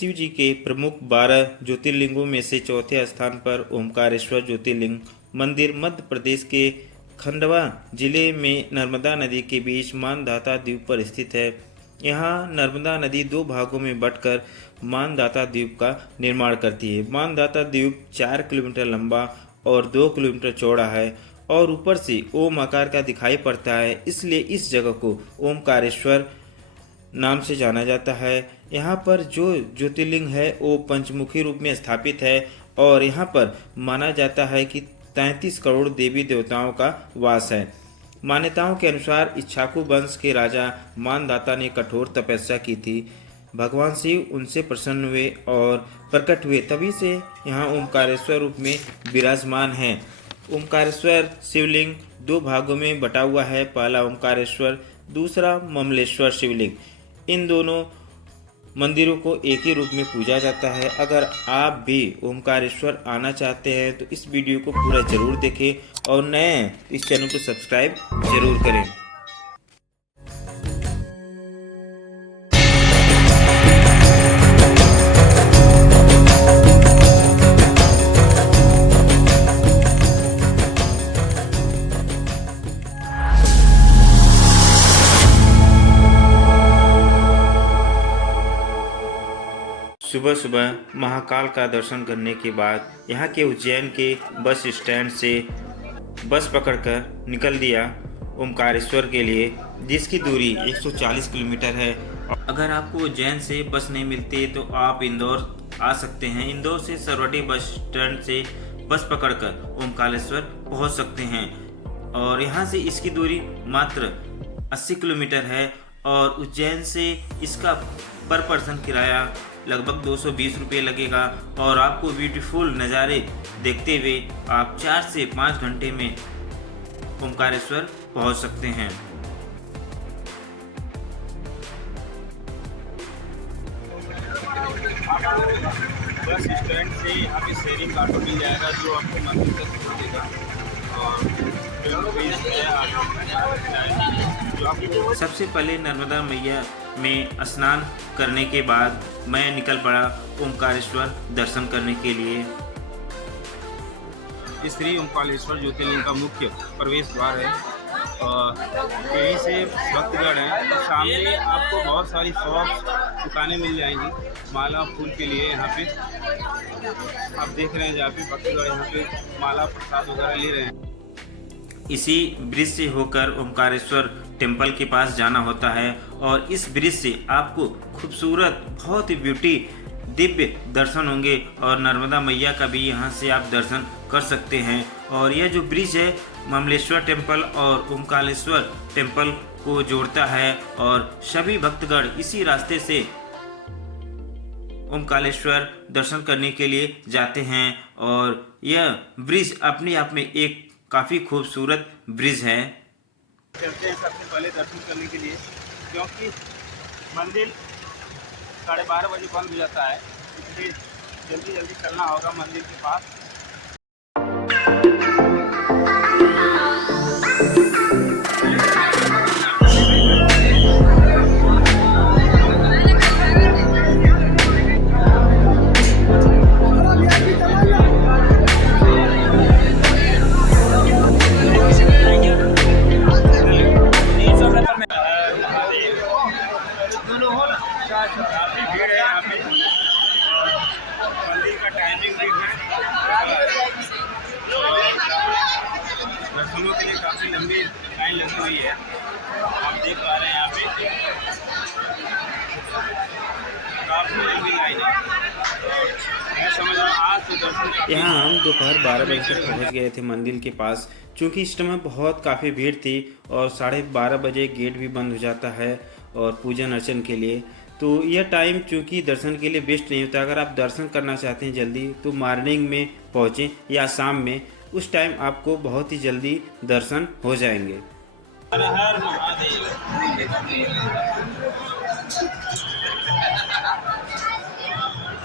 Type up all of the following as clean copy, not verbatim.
शिव जी के प्रमुख 12 ज्योतिर्लिंगों में से चौथे स्थान पर ओमकारेश्वर ज्योतिर्लिंग मंदिर मध्य प्रदेश के खंडवा जिले में नर्मदा नदी के बीच मानधाता द्वीप पर स्थित है। यहाँ नर्मदा नदी दो भागों में बंटकर मानधाता द्वीप का निर्माण करती है। मानधाता द्वीप 4 किलोमीटर लंबा और 2 किलोमीटर चौड़ा है और ऊपर से ओम आकार का दिखाई पड़ता है, इसलिए इस जगह को ओमकारेश्वर नाम से जाना जाता है। यहाँ पर जो ज्योतिर्लिंग है वो पंचमुखी रूप में स्थापित है और यहाँ पर माना जाता है कि 33 करोड़ देवी देवताओं का वास है। मान्यताओं के अनुसार इक्ष्वाकु वंश के राजा मानधाता ने कठोर तपस्या की थी। भगवान शिव उनसे प्रसन्न हुए और प्रकट हुए, तभी से यहाँ ओमकारेश्वर रूप में विराजमान है। ओमकारेश्वर शिवलिंग दो भागों में बटा हुआ है, पहला ओमकारेश्वर, दूसरा ममलेश्वर शिवलिंग। इन दोनों मंदिरों को एक ही रूप में पूजा जाता है। अगर आप भी ओमकारेश्वर आना चाहते हैं तो इस वीडियो को पूरा जरूर देखें और नए इस चैनल को सब्सक्राइब जरूर करें। सुबह सुबह महाकाल का दर्शन करने के बाद यहाँ के उज्जैन के बस स्टैंड से बस पकड़कर निकल दिया ओमकारेश्वर के लिए, जिसकी दूरी 140 किलोमीटर है। अगर आपको उज्जैन से बस नहीं मिलती तो आप इंदौर आ सकते हैं। इंदौर से सरवटी बस स्टैंड से बस पकड़कर ओमकारेश्वर पहुँच सकते हैं और यहाँ से इसकी दूरी मात्र 80 किलोमीटर है और उज्जैन से इसका पर पर्सन किराया लगभग 220 रुपये लगेगा और आपको ब्यूटीफुल नज़ारे देखते हुए आप 4 से 5 घंटे में ओमकारेश्वर पहुंच सकते हैं। बस स्टैंड से यहाँ पे शेयरिंग ऑटो मिल जाएगा जो आपको मंदिर तक छोड़ देगा और सबसे पहले नर्मदा मैया में स्नान करने के बाद मैं निकल पड़ा ओमकारेश्वर दर्शन करने के लिए। इस श्री ओमकारेश्वर ज्योतिर्लिंग का मुख्य प्रवेश द्वार है और यहीं से भक्तगण हैं। तो सामने आपको बहुत सारी शॉप्स दुकानें मिल जाएंगी माला फूल के लिए। यहाँ पे आप देख रहे हैं जहाँ पे भक्तगण यहाँ पे माला प्रसाद वगैरह ले रहे हैं। इसी ब्रिज से होकर ओमकारेश्वर टेम्पल के पास जाना होता है और इस ब्रिज से आपको खूबसूरत बहुत ही ब्यूटी दिव्य दर्शन होंगे और नर्मदा मैया का भी यहाँ से आप दर्शन कर सकते हैं। और यह जो ब्रिज है ममलेश्वर टेम्पल और ओमकारेश्वर टेम्पल को जोड़ता है और सभी भक्तगण इसी रास्ते से ओमकारेश्वर दर्शन करने के लिए जाते हैं और यह ब्रिज अपने आप में एक काफ़ी खूबसूरत ब्रिज है। चलते हैं सबसे पहले दर्शन करने के लिए, क्योंकि मंदिर 12:30 बजे बंद हो जाता है, इसलिए जल्दी जल्दी चलना होगा मंदिर के पास। काफ़ी भीड़ है यहाँ पे, मंदिर का टाइमिंग भी है, दर्शनों के लिए काफ़ी लंबी लाइन लगी हुई है। आप देख पा रहे हैं यहाँ पे काफ़ी लंबी लाइन है। मैं समझ रहा हूँ आज तो दर्शन यहाँ हम दोपहर 12 बजे तक पहुँच गए थे मंदिर के पास, क्योंकि इस समय बहुत काफ़ी भीड़ थी और 12:30 बजे गेट भी बंद हो जाता है और पूजन अर्चन के लिए। तो यह टाइम चूँकि दर्शन के लिए बेस्ट नहीं होता। अगर आप दर्शन करना चाहते हैं जल्दी तो मॉर्निंग में पहुँचें या शाम में, उस टाइम आपको बहुत ही जल्दी दर्शन हो जाएंगे। हर हर महादेव।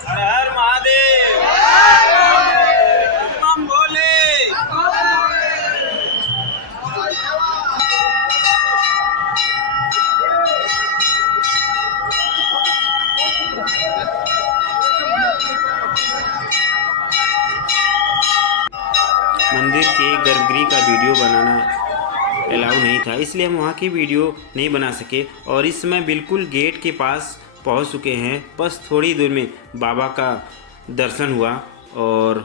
हर हर महादेव। बम भोले। मंदिर के गर्भगृह का वीडियो बनाना अलाउ नहीं था, इसलिए हम वहाँ की वीडियो नहीं बना सके। और इस समय बिल्कुल गेट के पास पहुँच चुके हैं। बस थोड़ी दूर में बाबा का दर्शन हुआ और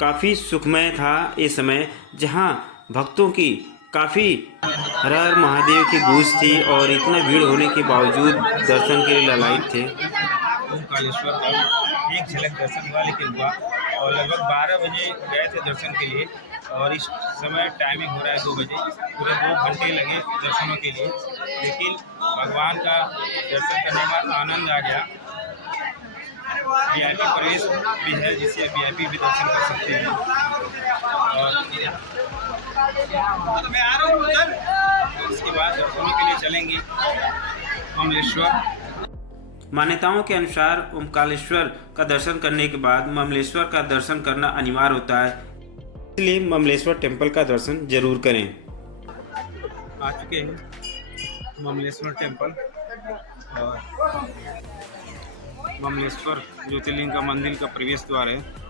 काफ़ी सुखमय था ये समय, जहाँ भक्तों की काफ़ी हर हर महादेव की गूंज थी और इतना भीड़ होने के बावजूद दर्शन के लिए ललायत थे। ओमकारेश्वर का एक झलक दर्शन हुआ, लेकिन हुआ और लगभग 12 बजे गए थे दर्शन के लिए और इस समय टाइमिंग हो रहा है 2 बजे। पूरे 2 घंटे लगे दर्शनों के लिए, लेकिन भगवान का दर्शन करने का आनंद आ गया। वीआईपी प्रवेश भी है, जिससे वीआईपी भी दर्शन कर सकते हैं। और इसके बाद दर्शनों के लिए चलेंगे ममलेश्वर। मान्यताओं के अनुसार ओमकारेश्वर का दर्शन करने के बाद ममलेश्वर का दर्शन करना अनिवार्य होता है, इसलिए ममलेश्वर टेम्पल का दर्शन जरूर करें। आ चुके हैं ममलेश्वर टेम्पल और ममलेश्वर ज्योतिर्लिंग का मंदिर का प्रवेश द्वार है।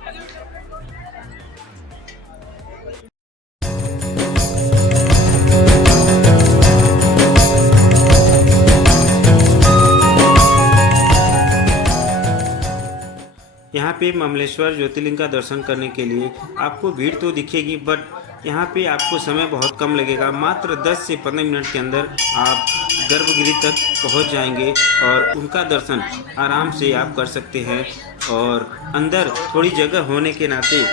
यहाँ पे ममलेश्वर ज्योतिर्लिंग का दर्शन करने के लिए आपको भीड़ तो दिखेगी, बट यहाँ पे आपको समय बहुत कम लगेगा। मात्र 10 से 15 मिनट के अंदर आप गर्भगृह तक पहुँच जाएंगे और उनका दर्शन आराम से आप कर सकते हैं। और अंदर थोड़ी जगह होने के नाते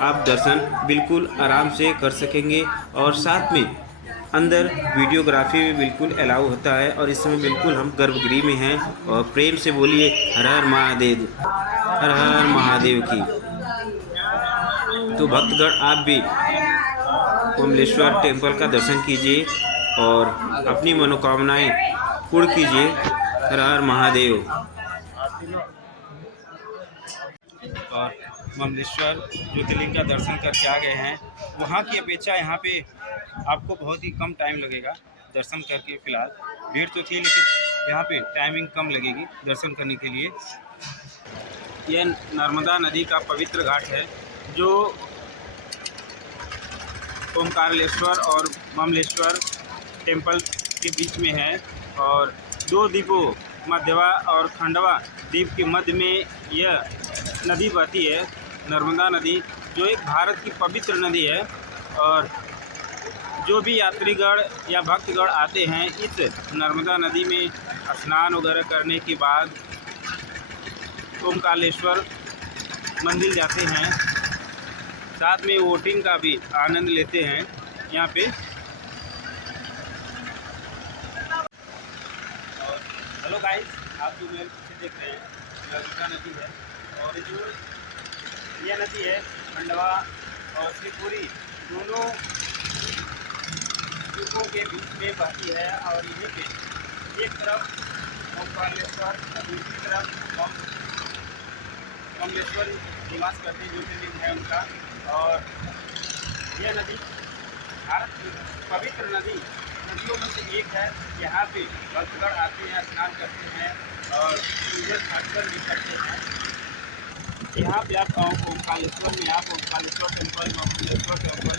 आप दर्शन बिल्कुल आराम से कर सकेंगे। और साथ में अंदर वीडियोग्राफी भी बिल्कुल अलाउ होता है। और इस समय बिल्कुल हम गर्भगृह में हैं और प्रेम से बोलिए हर हर महादेव, हर हर महादेव की। तो भक्तगण आप भी ममलेश्वर टेम्पल का दर्शन कीजिए और अपनी मनोकामनाएं पूर्ण कीजिए। हर हर महादेव। और ममलेश्वर ज्योतिर्लिंग का दर्शन करके आ गए हैं। वहाँ की अपेक्षा यहाँ पे आपको बहुत ही कम टाइम लगेगा दर्शन करके। फिलहाल भीड़ तो थी, लेकिन यहाँ पे टाइमिंग कम लगेगी दर्शन करने के लिए। यह नर्मदा नदी का पवित्र घाट है, जो ओमकारेश्वर और ममलेश्वर टेम्पल के बीच में है। और 2 द्वीपों मध्यवा और खंडवा द्वीप के मध्य में यह नदी बहती है, नर्मदा नदी, जो एक भारत की पवित्र नदी है। और जो भी यात्रीगण या भक्तगण आते हैं इस नर्मदा नदी में स्नान वगैरह करने के बाद ओमकारेश्वर मंदिर जाते हैं। साथ में वोटिंग का भी आनंद लेते हैं यहाँ पे। और हेलो गाइस, आप जो मेरे पीछे देख रहे हैं नर्मदा नदी है। और जो यह नदी है खंडवा और शिवपुरी दोनों द्वीपों के बीच में बहती है। और यहीं पे एक तरफ ओमकारेश्वर, दूसरी तरफ ममलेश्वर निवास करते ज्योतिर्लिंग है उनका। और यह नदी भारत की पवित्र नदियों में से एक है। यहाँ पे भक्तगण आते हैं, स्नान करते हैं और पूजन अर्चन भी करते हैं। यहाँ पे आप ओमकारेश्वर में आप ओमकारेश्वर टेम्पल, ममलेश्वर टेम्पल,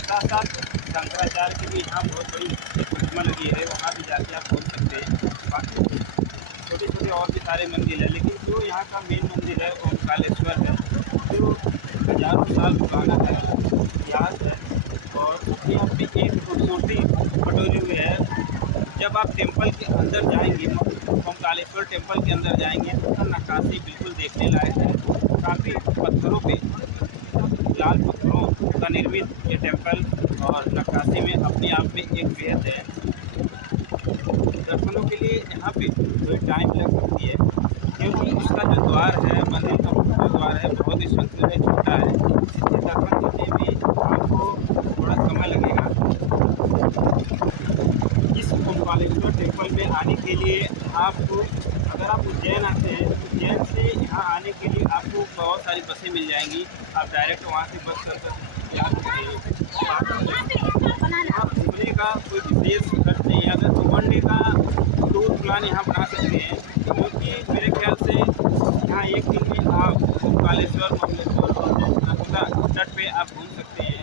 साथ साथ शंकराचार्य की भी यहाँ बहुत बड़ी प्रतिमा लगी है, वहाँ भी जाके आप घूम सकते हैं। बाकी छोटे छोटे और भी सारे मंदिर है, लेकिन जो यहाँ का मेन मंदिर है ओमकारेश्वर है, जो हजारों साल पुराना है, इतिहास है और उसके यहाँ पे एक खूबसूरती बटोरी हुई है। जब आप टेम्पल के अंदर जाएंगे, ओमकारेश्वर टेम्पल के अंदर जाएंगे, तो नक्काशी बिल्कुल देखने लायक है। काफ़ी पत्थरों पे, लाल पत्थरों का निर्मित ये टेम्पल और नक्काशी में अपने आप में एक बेहद है। दर्शनों के लिए यहाँ पे थोड़ी टाइम लग सकती है, क्योंकि उसका जो द्वार है, मंदिर का जो द्वार है, बहुत ही संकीर्ण है, छोटा है। इसलिए दर्शन करने में आपको थोड़ा समय लगेगा। इस ओमकारेश्वर टेम्पल में आने के लिए आपको, अगर आप उज्जैन आते हैं, उज्जैन से यहाँ आने के लिए आपको बहुत सारी बसें मिल जाएंगी। आप डायरेक्ट वहाँ से बस कर जा सकते हैं। घूमने का कोई विशेष खर्च नहीं है। अगर तो 1 डे का टूर प्लान यहाँ बना सकते हैं, क्योंकि मेरे ख्याल से यहाँ एक दिन में आप ओमकारेश्वर, ममलेश्वर और नर्मदा तट पे आप घूम सकते हैं।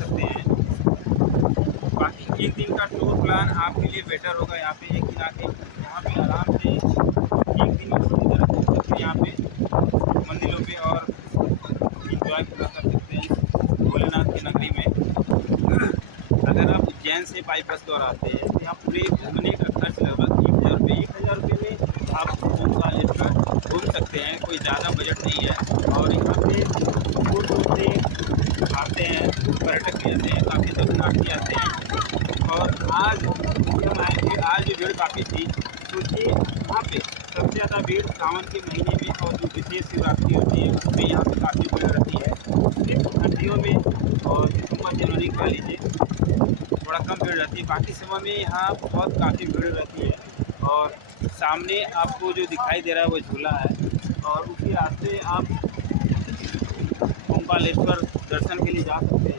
सकते हैं। बाकी एक दिन का टूर प्लान आपके लिए बेटर होगा। यहाँ पे एक दिन आके यहाँ पे आराम से एक दिन पूरी तरह घूम सकते हैं यहाँ पे मंदिरों पे और इंजॉय पूरा कर सकते हैं भोलेनाथ की नगरी में। अगर आप उज्जैन से बाई बस द्वारा आते हैं तो यहाँ पूरे घूमने का खर्च लगभग 1,000 रुपये में आप ओंकारेश्वर घूम सकते हैं। कोई ज़्यादा बजट नहीं है और यहाँ पे दूर दूर से आते हैं पर्यटक भी आते हैं, काफ़ी दर्शनार्थी आते हैं। और आज हम आए थे, आज जो भीड़ काफ़ी थी क्योंकि यहाँ पे सबसे ज़्यादा भीड़ सावन के महीने में और जो विशेष शिवरात्रि होती है उसमें यहाँ पे काफ़ी भीड़ रहती है। सिर्फ ठंडियों में और दिसंबर जनवरी का लीजिए थोड़ा कम भीड़ रहती है, बाकी समय में यहाँ बहुत काफ़ी भीड़ रहती है। और सामने आपको जो दिखाई दे रहा है वो झूला है और उसी रास्ते आप ओंकारेश्वर दर्शन के लिए जा सकते हैं।